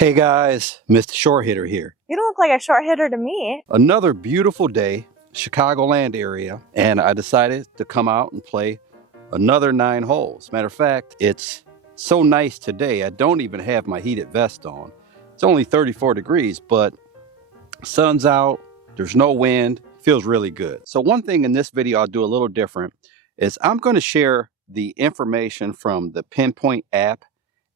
Hey guys, Mr. Short Hitter here. You don't look like a short hitter to me. Another beautiful day, Chicagoland area, and I decided to come out and play another 9 holes. Matter of fact, it's so nice today, I don't even have my heated vest on. It's only 34 degrees, but sun's out, there's no wind, feels really good. So one thing in this video I'll do a little different is I'm going to share the information from the Pinpoint app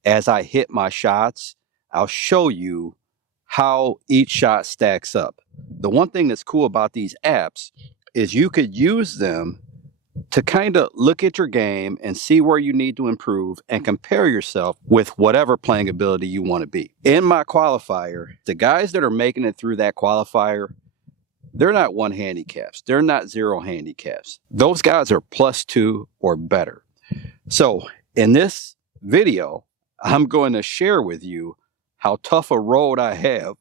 as I hit my shots. I'll show you how each shot stacks up. The one thing that's cool about these apps is you could use them to kind of look at your game and see where you need to improve and compare yourself with whatever playing ability you want to be. In my qualifier, the guys that are making it through that qualifier, they're not 1 handicaps. They're not 0 handicaps. Those guys are +2 or better. So in this video, I'm going to share with you how tough a road I have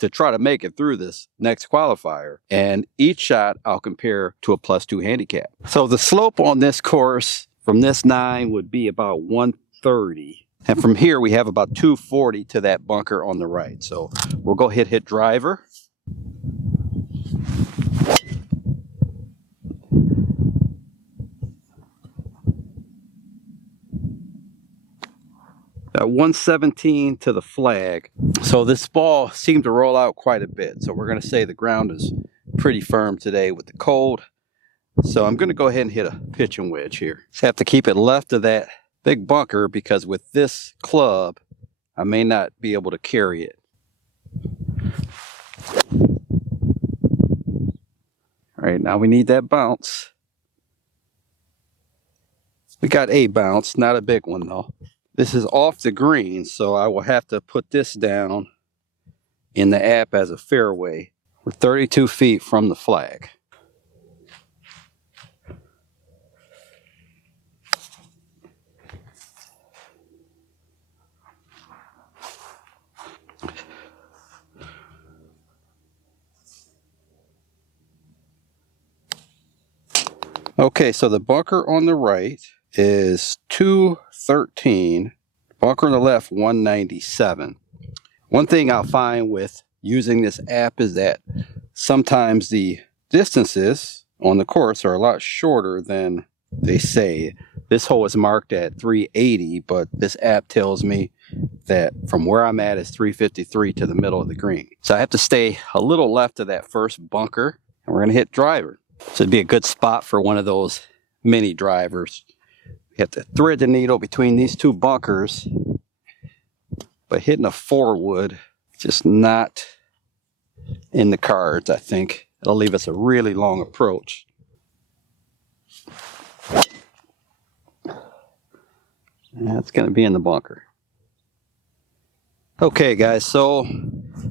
to try to make it through this next qualifier. And each shot I'll compare to a +2 handicap. So the slope on this course from this 9 would be about 130. And from here we have about 240 to that bunker on the right. So we'll go hit driver. At 117 to the flag. So this ball seemed to roll out quite a bit. So we're going to say the ground is pretty firm today with the cold. So I'm going to go ahead and hit a pitching wedge here. Just have to keep it left of that big bunker because with this club, I may not be able to carry it. All right, now we need that bounce. We got a bounce, not a big one though. This is off the green, so I will have to put this down in the app as a fairway. We're 32 feet from the flag. Okay, so the bunker on the right is 213, bunker on the left 197. One thing I'll find with using this app is that sometimes the distances on the course are a lot shorter than they say. This hole is marked at 380, but this app tells me that from where I'm at is 353 to the middle of the green. So I have to stay a little left of that first bunker, and we're going to hit driver. So it'd be a good spot for one of those mini drivers. You have to thread the needle between these 2 bunkers, but hitting a 4 wood, just not in the cards, I think. It'll leave us a really long approach. That's going to be in the bunker. Okay, guys, so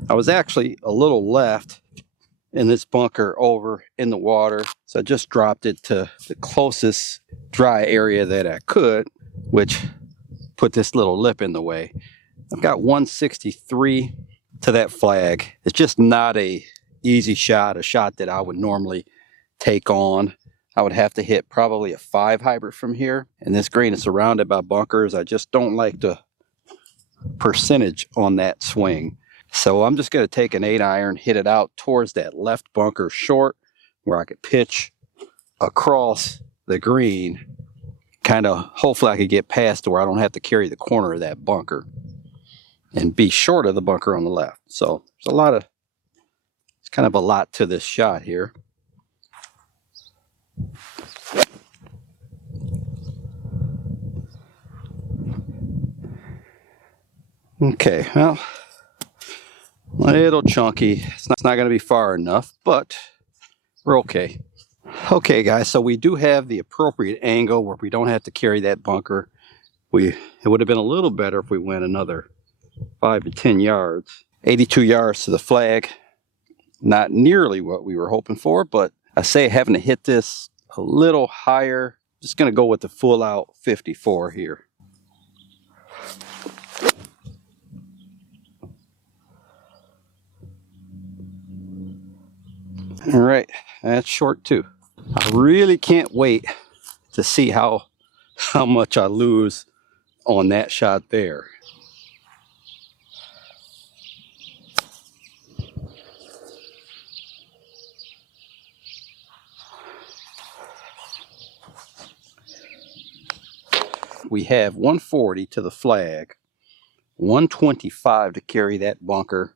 I was actually a little left in this bunker over in the water. So I just dropped it to the closest dry area that I could, which put this little lip in the way. I've got 163 to that flag. It's just not a easy shot, a shot that I would normally take on. I would have to hit probably a 5 hybrid from here. And this green is surrounded by bunkers. I just don't like the percentage on that swing. So I'm just going to take an 8 iron, hit it out towards that left bunker short where I could pitch across the green. Kind of, hopefully I could get past to where I don't have to carry the corner of that bunker and be short of the bunker on the left. So there's it's kind of a lot to this shot here. Okay, well, a little chunky. It's not going to be far enough, but we're okay. Okay, guys, so we do have the appropriate angle where we don't have to carry that bunker. It would have been a little better if we went another 5 to 10 yards. 82 yards to the flag. Not nearly what we were hoping for, but I say having to hit this a little higher. Just going to go with the full out 54 here. All right, that's short too. I really can't wait to see how much I lose on that shot there. we have 140 to the flag, 125 to carry that bunker.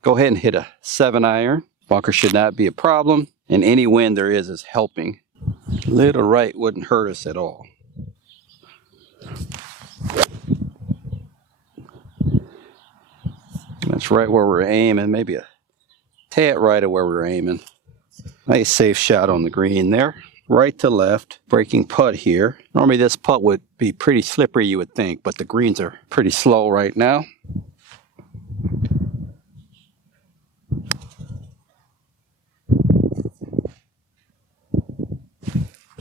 Go ahead and hit a 7-iron. Bunker should not be a problem, and any wind there is helping. Little right wouldn't hurt us at all. That's right where we're aiming, maybe a tad right of where we're aiming. Nice safe shot on the green there. Right to left, breaking putt here. Normally this putt would be pretty slippery, you would think, but the greens are pretty slow right now.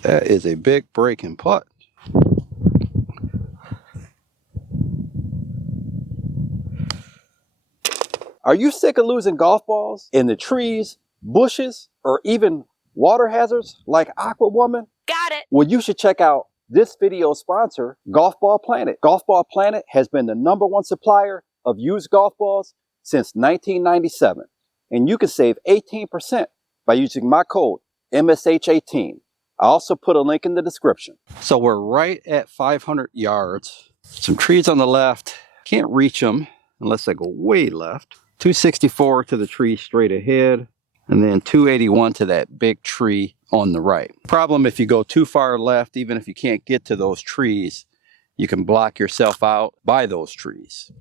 That is a big breaking putt. Are you sick of losing golf balls in the trees, bushes, or even water hazards like Aqua Woman? Got it. Well, you should check out this video sponsor, Golf Ball Planet. Golf Ball Planet has been the #1 supplier of used golf balls since 1997. And you can save 18% by using my code MSH18. I also put a link in the description. So we're right at 500 yards. Some trees on the left. Can't reach them unless I go way left. 264 to the tree straight ahead. And then 281 to that big tree on the right. Problem if you go too far left, even if you can't get to those trees, you can block yourself out by those trees.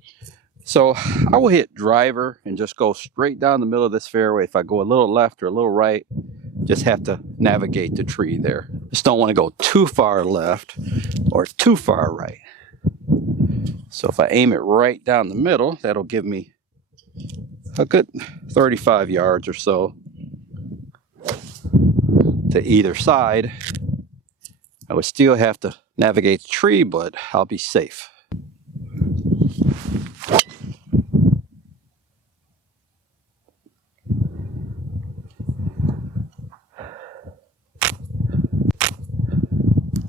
So I will hit driver and just go straight down the middle of this fairway. If I go a little left or a little right, just have to navigate the tree there. Just don't want to go too far left or too far right. So if I aim it right down the middle, that'll give me a good 35 yards or so to either side. I would still have to navigate the tree, but I'll be safe.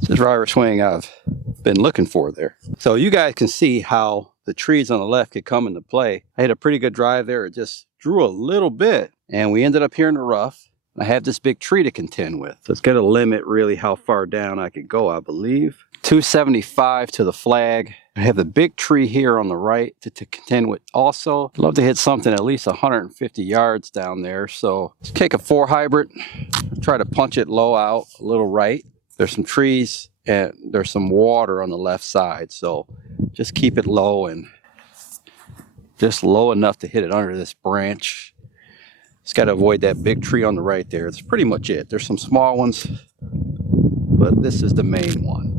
This is driver swing I've been looking for there. So you guys can see how the trees on the left could come into play. I had a pretty good drive there. It just drew a little bit, and we ended up here in the rough. I have this big tree to contend with. So it's going to limit really how far down I could go, I believe. 275 to the flag. I have the big tree here on the right to contend with also. I'd love to hit something at least 150 yards down there. So let's take a 4 hybrid, try to punch it low out a little right. There's some trees and there's some water on the left side. So just keep it low and just low enough to hit it under this branch. Just got to avoid that big tree on the right there. That's pretty much it. There's some small ones, but this is the main one.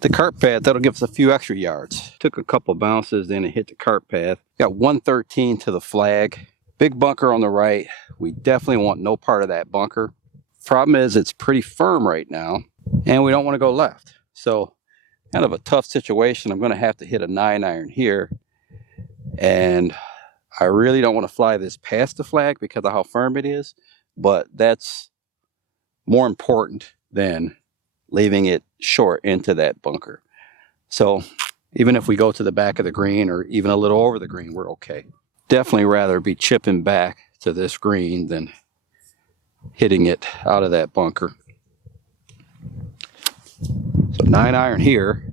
The cart path, that'll give us a few extra yards. Took a couple bounces, then it hit the cart path. Got 113 to the flag. Big bunker on the right. We definitely want no part of that bunker. Problem is it's pretty firm right now, and we don't want to go left. So kind of a tough situation. I'm going to have to hit a 9-iron here. And I really don't want to fly this past the flag because of how firm it is. But that's more important than leaving it short into that bunker. So even if we go to the back of the green or even a little over the green, we're okay. Definitely rather be chipping back to this green than hitting it out of that bunker. So 9-iron here.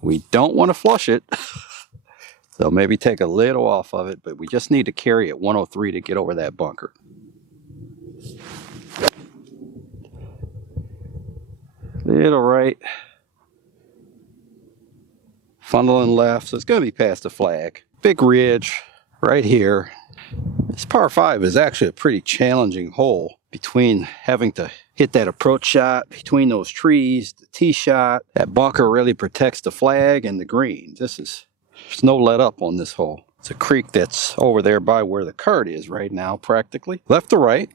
We don't want to flush it. So maybe take a little off of it, but we just need to carry it 103 to get over that bunker. Little right, funneling left, so it's going to be past the flag. Big ridge right here. This par 5 is actually a pretty challenging hole between having to hit that approach shot, between those trees, the tee shot. That bunker really protects the flag and the green. There's no let up on this hole. It's a creek that's over there by where the cart is right now, practically. Left to right.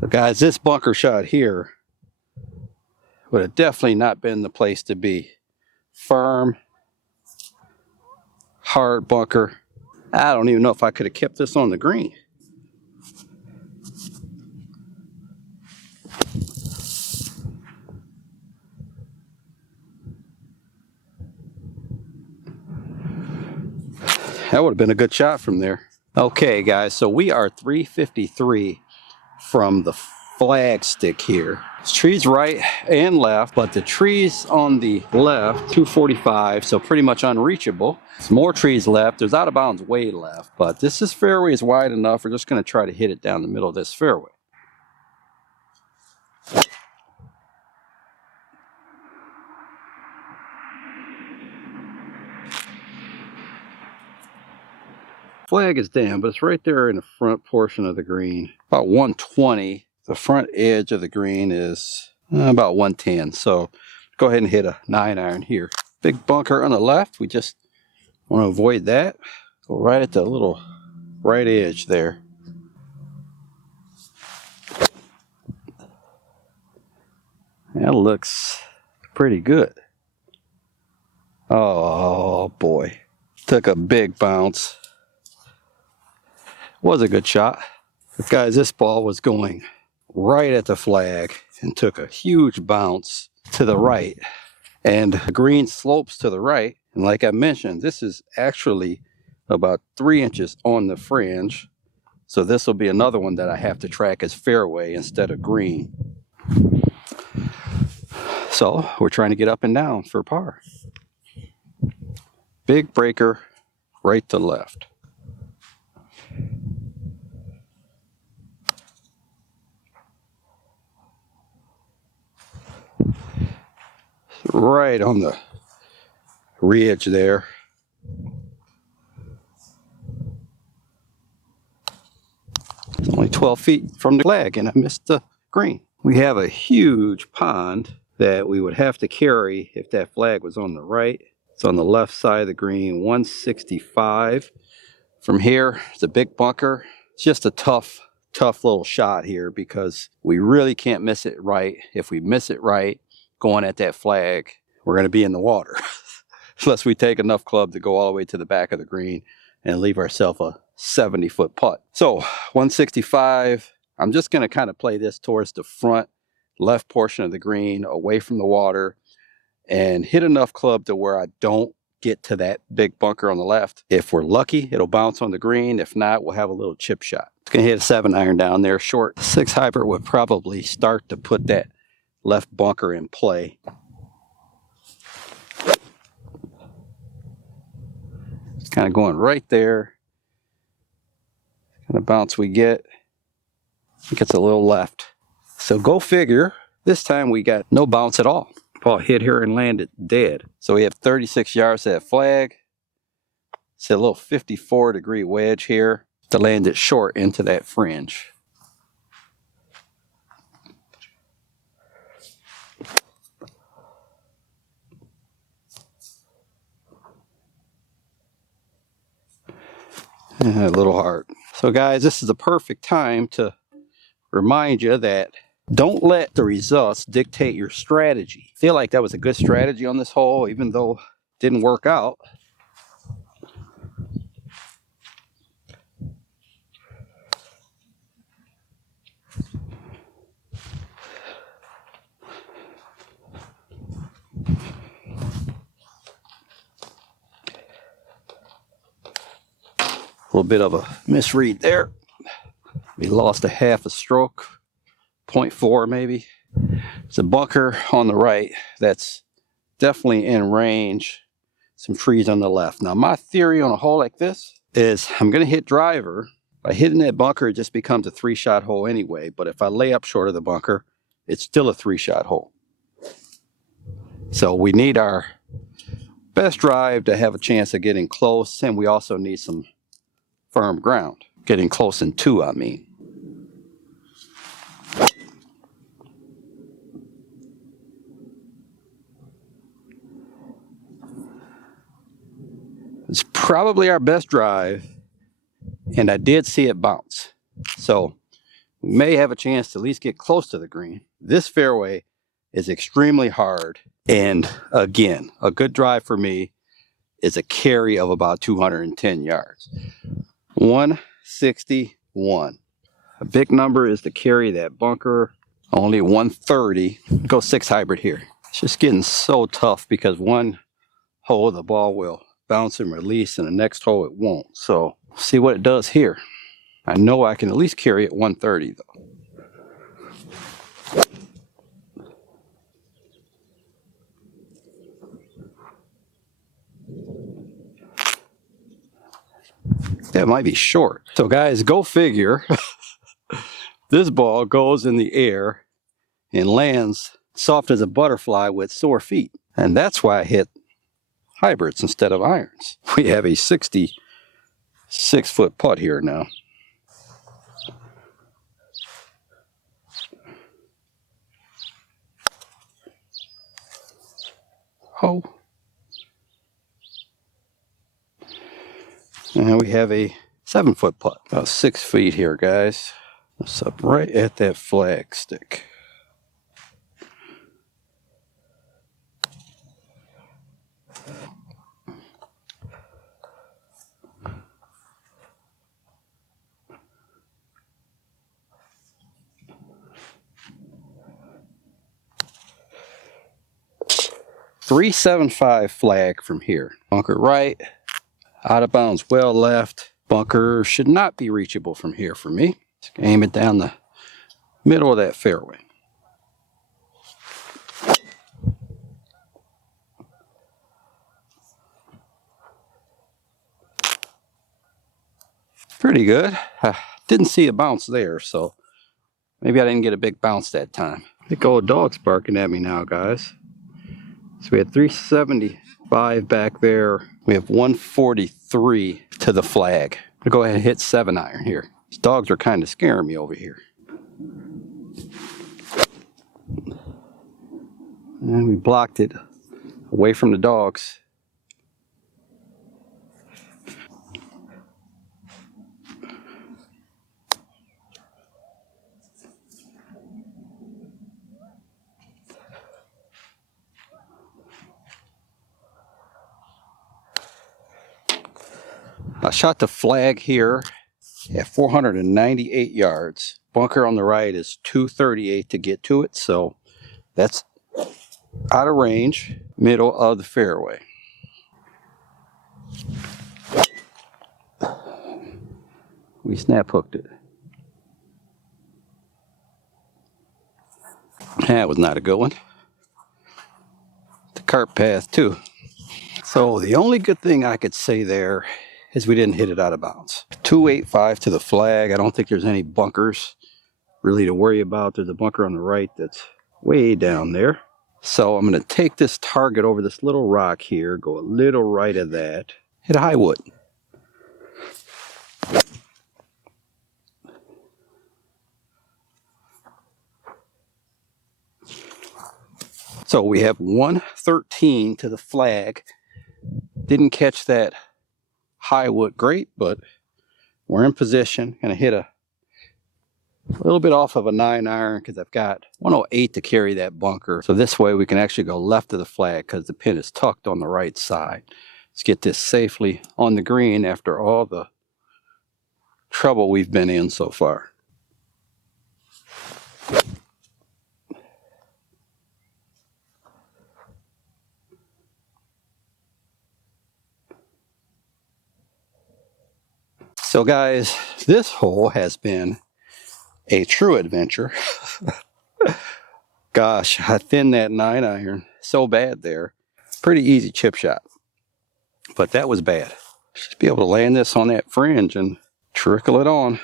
So guys, this bunker shot here would have definitely not been the place to be. Firm, hard bunker. I don't even know if I could have kept this on the green. That would have been a good shot from there. Okay, guys, so we are 353 from the flag stick here. There's trees right and left, but the trees on the left, 245, so pretty much unreachable. There's more trees left. There's out of bounds way left, but this fairway is wide enough. We're just going to try to hit it down the middle of this fairway. Flag is down, but it's right there in the front portion of the green. About 120. The front edge of the green is about 110. So go ahead and hit a 9-iron here. Big bunker on the left. We just want to avoid that. Go right at the little right edge there. That looks pretty good. Oh boy. Took a big bounce. Was a good shot. But guys, this ball was going right at the flag and took a huge bounce to the right. And the green slopes to the right. And like I mentioned, this is actually about 3 inches on the fringe. So this will be another one that I have to track as fairway instead of green. So we're trying to get up and down for par. Big breaker right to left. Right on the ridge there. It's only 12 feet from the flag and I missed the green. We have a huge pond that we would have to carry if that flag was on the right. It's on the left side of the green, 165. From here, it's a big bunker. It's just a tough little shot here because we really can't miss it right. If we miss it right, going at that flag, we're going to be in the water. Unless we take enough club to go all the way to the back of the green and leave ourselves a 70-foot putt. So 165, I'm just going to kind of play this towards the front left portion of the green, away from the water, and hit enough club to where I don't get to that big bunker on the left. If we're lucky, it'll bounce on the green. If not, we'll have a little chip shot. It's going to hit a 7-iron down there short. 6 hybrid would probably start to put that left bunker in play. It's kind of going right there. Kind of bounce we get. It gets a little left. So go figure. This time we got no bounce at all. Ball hit here and landed dead. So we have 36 yards to that flag. It's a little 54-degree wedge here to land it short into that fringe. A little hard. So guys, this is a perfect time to remind you that don't let the results dictate your strategy. I feel like that was a good strategy on this hole, even though it didn't work out. A little bit of a misread there. We lost a half a stroke, 0.4 maybe. It's a bunker on the right that's definitely in range. Some trees on the left. Now my theory on a hole like this is I'm going to hit driver. By hitting that bunker, it just becomes a 3-shot hole anyway. But if I lay up short of the bunker, it's still a 3-shot hole. So we need our best drive to have a chance of getting close, and we also need some firm ground. Getting close in 2, I mean. It's probably our best drive, and I did see it bounce. So we may have a chance to at least get close to the green. This fairway is extremely hard, and again, a good drive for me is a carry of about 210 yards. 161. A big number is to carry that bunker. Only 130. Go 6 hybrid here. It's just getting so tough because one hole the ball will bounce and release, and the next hole it won't. So see what it does here. I know I can at least carry it 130 though. That might be short. So guys, go figure. This ball goes in the air and lands soft as a butterfly with sore feet. And that's why I hit hybrids instead of irons. We have a 66-foot putt here now. Oh. And we have a 7-foot putt. About 6 feet here, guys. It's up right at that flag stick. .375 flag from here. Bunker right, out of bounds, well left. Bunker should not be reachable from here for me. Just aim it down the middle of that fairway. Pretty good. Didn't see a bounce there, so maybe I didn't get a big bounce that time. I think old dog's barking at me now, guys. So we had 375 back there. We have 143 to the flag. I'll go ahead and hit 7-iron here. These dogs are kind of scaring me over here. And we blocked it away from the dogs. I shot the flag here at 498 yards. Bunker on the right is 238 to get to it, so that's out of range, middle of the fairway. We snap hooked it. That was not a good one. The cart path too. So the only good thing I could say there is we didn't hit it out of bounds. 285 to the flag. I don't think there's any bunkers really to worry about. There's a bunker on the right that's way down there. So I'm going to take this target over this little rock here, go a little right of that, hit a high wood. So we have 113 to the flag. Didn't catch that high wood great, but we're in position. Gonna hit a little bit off of a 9-iron because I've got 108 to carry that bunker. So this way we can actually go left of the flag because the pin is tucked on the right side. Let's get this safely on the green after all the trouble we've been in so far. So guys, this hole has been a true adventure. Gosh, I thinned that 9-iron so bad there. Pretty easy chip shot, but that was bad. Just be able to land this on that fringe and trickle it on.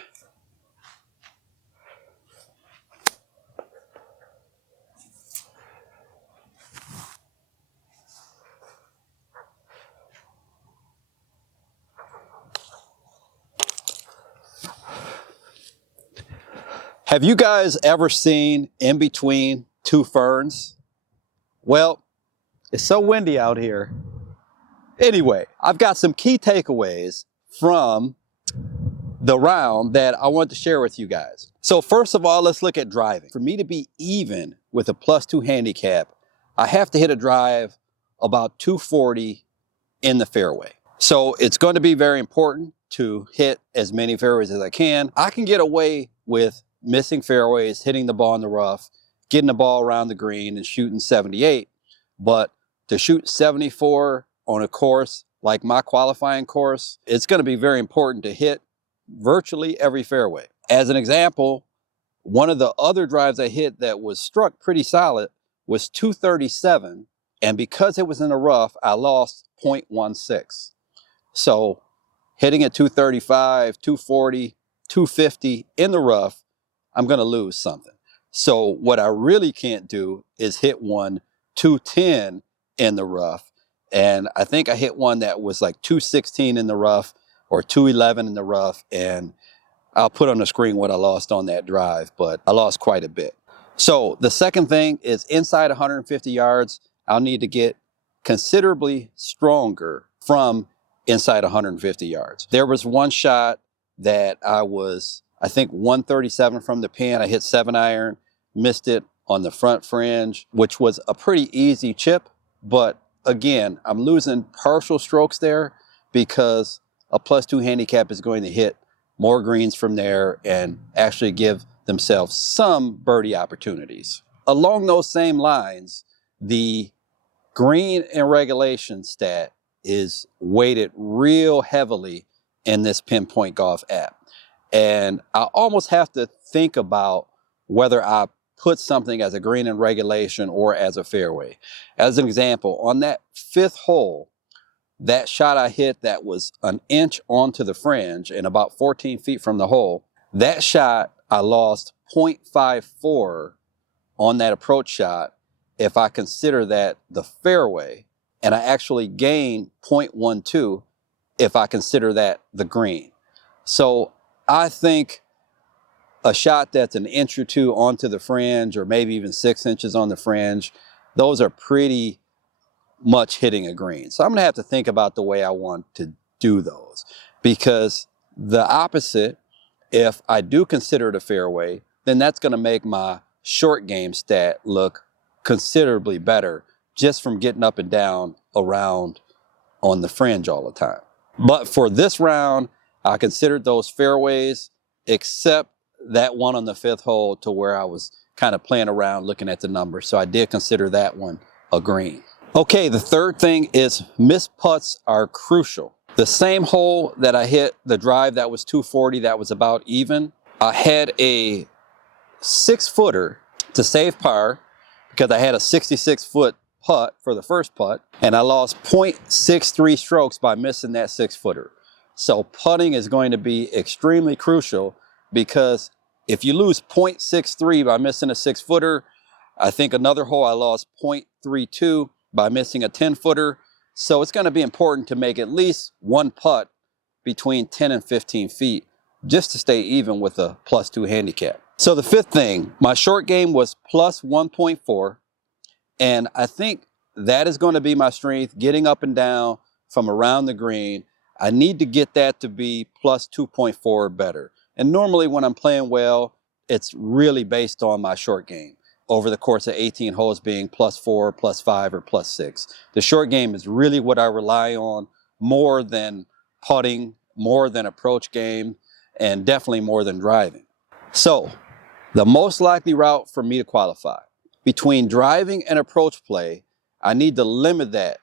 Have you guys ever seen In Between Two Ferns? Well, it's so windy out here. Anyway, I've got some key takeaways from the round that I want to share with you guys. So first of all, let's look at driving. For me to be even with a +2 handicap, I have to hit a drive about 240 in the fairway. So it's going to be very important to hit as many fairways as I can. I can get away with missing fairways, hitting the ball in the rough, getting the ball around the green and shooting 78. But to shoot 74 on a course like my qualifying course, it's going to be very important to hit virtually every fairway. As an example, one of the other drives I hit that was struck pretty solid was 237. And because it was in the rough, I lost 0.16. So hitting at 235, 240, 250 in the rough, I'm going to lose something. So what I really can't do is hit one 210 in the rough. And I think I hit one that was like 216 in the rough or 211 in the rough. And I'll put on the screen what I lost on that drive, but I lost quite a bit. So the second thing is inside 150 yards, I'll need to get considerably stronger from inside 150 yards. There was one shot that I think 137 from the pin. I hit 7-iron, missed it on the front fringe, which was a pretty easy chip. But again, I'm losing partial strokes there because a +2 handicap is going to hit more greens from there and actually give themselves some birdie opportunities. Along those same lines, the green and regulation stat is weighted real heavily in this Pinpoint Golf app. And I almost have to think about whether I put something as a green and regulation or as a fairway. As an example, on that 5th hole, that shot I hit that was an inch onto the fringe and about 14 feet from the hole, that shot I lost 0.54 on that approach shot if I consider that the fairway, and I actually gained 0.12 if I consider that the green. So I think a shot that's an inch or two onto the fringe, or maybe even 6 inches on the fringe, those are pretty much hitting a green. So I'm going to have to think about the way I want to do those, because the opposite, if I do consider it a fairway, then that's going to make my short game stat look considerably better just from getting up and down around on the fringe all the time. But for this round, I considered those fairways, except that one on the 5th hole to where I was kind of playing around looking at the numbers. So I did consider that one a green. Okay, the third thing is missed putts are crucial. The same hole that I hit the drive that was 240, that was about even, I had a 6-footer to save par because I had a 66-foot putt for the first putt, and I lost 0.63 strokes by missing that 6-footer. So putting is going to be extremely crucial, because if you lose 0.63 by missing a 6-footer, I think another hole I lost 0.32 by missing a 10-footer. So it's going to be important to make at least one putt between 10 and 15 feet just to stay even with a +2 handicap. So the 5th thing, my short game was +1.4. And I think that is going to be my strength, getting up and down from around the green. I need to get that to be +2.4 or better. And normally when I'm playing well, it's really based on my short game over the course of 18 holes being +4, +5, or +6. The short game is really what I rely on more than putting, more than approach game, and definitely more than driving. So the most likely route for me to qualify, between driving and approach play, I need to limit that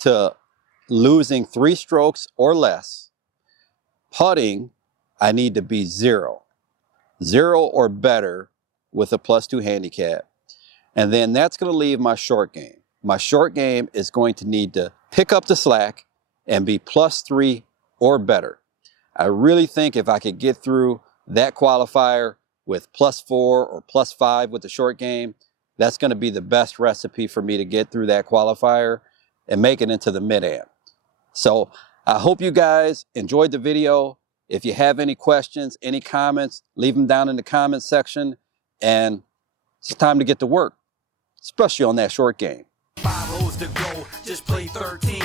to losing 3 strokes or less. Putting, I need to be 0 or better with a +2 handicap. And then that's going to leave my short game. My short game is going to need to pick up the slack and be +3 or better. I really think if I could get through that qualifier with +4 or +5 with the short game, that's going to be the best recipe for me to get through that qualifier and make it into the mid-am. So I hope you guys enjoyed the video. If you have any questions, any comments, leave them down in the comments section. And it's time to get to work, especially on that short game. 5 holes to go, just play 13.